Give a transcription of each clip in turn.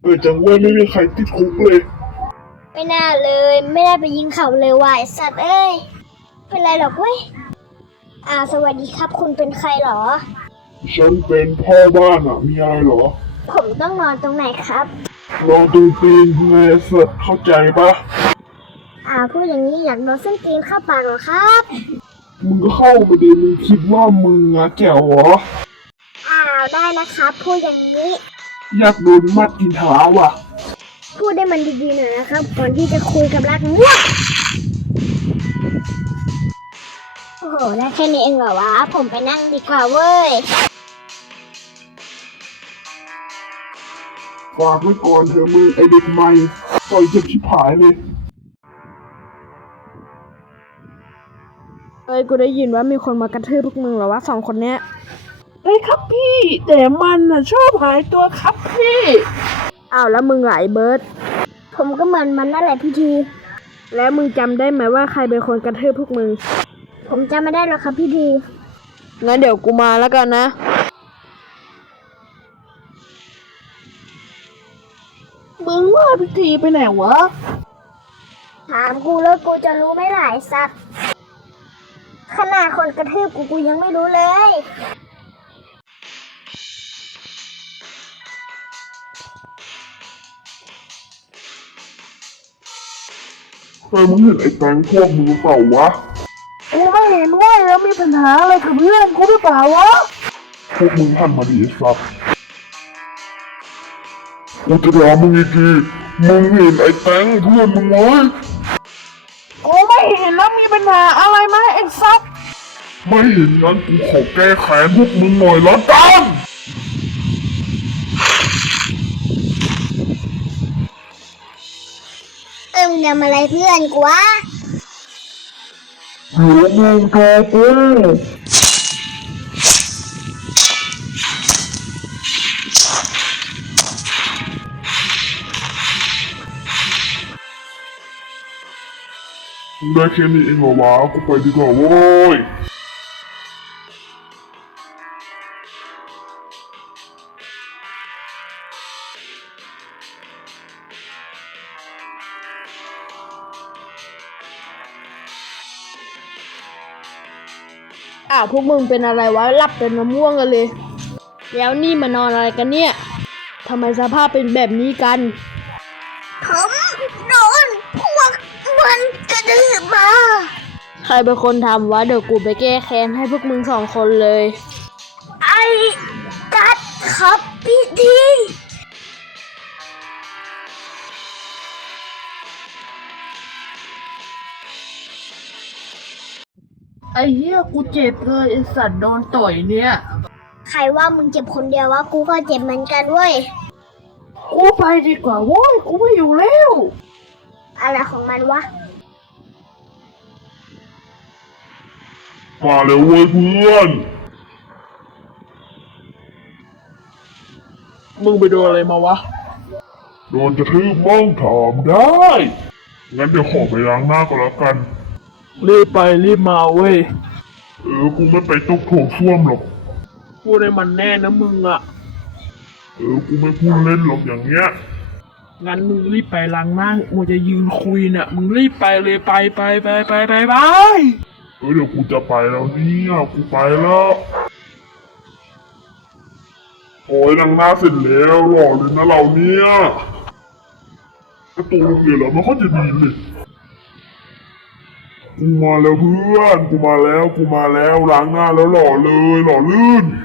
จังเว้ยไม่มีใครติดคุกเลยไม่น่าเลยไม่ได้ไปยิงเขาเลยว่ะไอ้สัตว์เอ้ยเป็นไรหรอกเว้ยสวัสดีครับคุณเป็นใครหรอฉันเป็นพ่อบ้านอ่ะมีอะไรหรอผมต้องนอนตรงไหนครับนอนตรงตีนไงสัตว์เข้าใจปะพูดอย่างนี้อยากโดนเส้นตีนเข้าปากเหรอครับมึงก็เข้ามาดิมึงคิดว่ามึงอะแจ๋วเหรอได้นะครับพูดอย่างนี้อยากโดนมัดกินเท้าอ่ะพูดได้มันดีๆหน่อยนะครับก่อนที่จะคุยกับรักมั่วโอ้โหได้แค่นี้เองเหรอวะผมไปนั่งดีกว่าเว้ยฝากไว้ก่อนเถอะมึงไอเด็กใหม่ต่อยเจ็บชิบหายเลยกูได้ยินว่ามีคนมากระทืบพวกมึงเหรอวะสองคนเนี้ยเฮ้ยครับพี่แต่มันน่ะชอบหายตัวครับพี่แล้วมึงไอ้เบิร์ดผมก็เหมือนมันนั่นแหละพี่ทีแล้วมึงจำได้ไหมว่าใครเป็นคนกระทืบพวกมึงผมจำไม่ได้หรอกครับพี่ทีงั้นเดี๋ยวกูมาแล้วกันนะมึงว่าพี่ทีไปไหนวะถามกูแล้วกูจะรู้ไม่หลายสัตว์ขนาดคนกระทืบกูยังไม่รู้เลยมึงเห็นไอ้แตงพวกมึงเปล่าวะกูไม่เห็นว่าแล้วมีปัญหาอะไรกับเพื่อนกูหรือเปล่าวะพวกมึงหันมาดิสัตว์กูจะด่ามึงอีกทีมึงเห็นไอ้แตงเพื่อนมึงไหมกูไม่เห็นแล้วมีปัญหาอะไรไหมไอ้ซับไม่เห็นงั้นกูขอแก้แค้นพวกมึงหน่อยละกันมึงทำอะไรเพื่อนกูวะเดี๋ยวมึงโทรกูได้แค่นี้เองเหรอวะกูไปดีกว่าโว้ยพวกมึงเป็นอะไรวะหลับเป็นมะม่วงกันเลยแล้วนี่มานอนอะไรกันเนี่ยทำไมสภาพเป็นแบบนี้กันผมโดนพวกมันกระดืบมาใครเป็นคนทำวะเดี๋ยวกูไปแก้แค้นให้พวกมึงสองคนเลยไอ้กัดครับพี่ทีไอ้เหี้ยกูเจ็บเลยไอ้สัตว์โดนต่อยเนี่ยใครว่ามึงเจ็บคนเดียววะกูก็เจ็บเหมือนกันเว้ยกูไปดีกว่าโว้ยกูไม่อยู่แล้วอะไรของมันวะมาแล้วเว้ยเพื่อนมึงไปโดนอะไรมาวะโดนกระทืบบ้องถามได้งั้นเดี๋ยวขอไปล้างหน้าก่อนแล้วกันรีบไปรีบมาเว้ยกูไม่ไปตุกโถส้วมหรอกพูดให้มันแน่นะมึงอ่ะกูไม่พูดเล่นหรอกอย่างเงี้ยงั้นมึงรีบไปล้างหน้ามัวจะยืนคุยเนี่ยมึงรีบไปเลยไปเดี๋ยวกูจะไปแล้วเนี่ยกูไปแล้วโอ้ยล้างหน้าเสร็จแล้วหล่อเลยนะเราเนี่ยกระตูนเลยเหรอไม่ค่อยจะดีเลยกูมาแล้วเพื่อนกูมาแล้วล้างหน้าแล้วหล่อเลยหล่อลื่น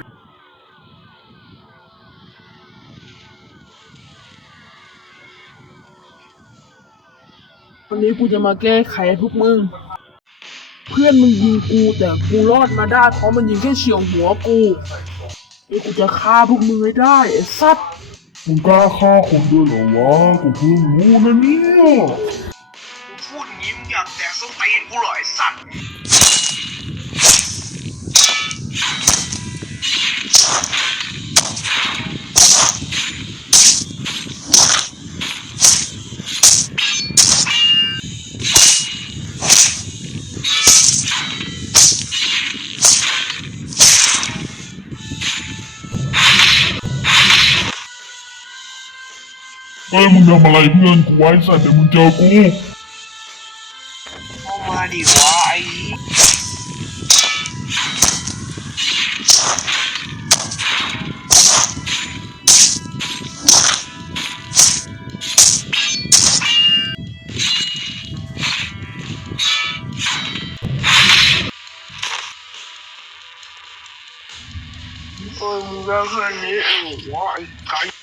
วันนี้กูจะมาแก้ไขพวกมึงเพื่อนมึงยิงกูแต่กูรอดมาได้เพราะมันยิงแค่เฉียวหัวกูนี่กูจะฆ่าพวกมึงให้ได้ไอ้สัตว์มึงกล้าฆ่าคนด้วยเหรอวะกูเพิ่งรู้นะเนี่ยพูดงี้มึงอยากแดกส้นตีนกูเหรอไอ้สัตว์เอ้ยมึงทำอะไรเพื่อนกูไว้สัตว์เดี๋ยวมึงเจอกูเข้ามาดิวะไอ้ เออมึงก็แค่นี้เองวะไอ้ไก่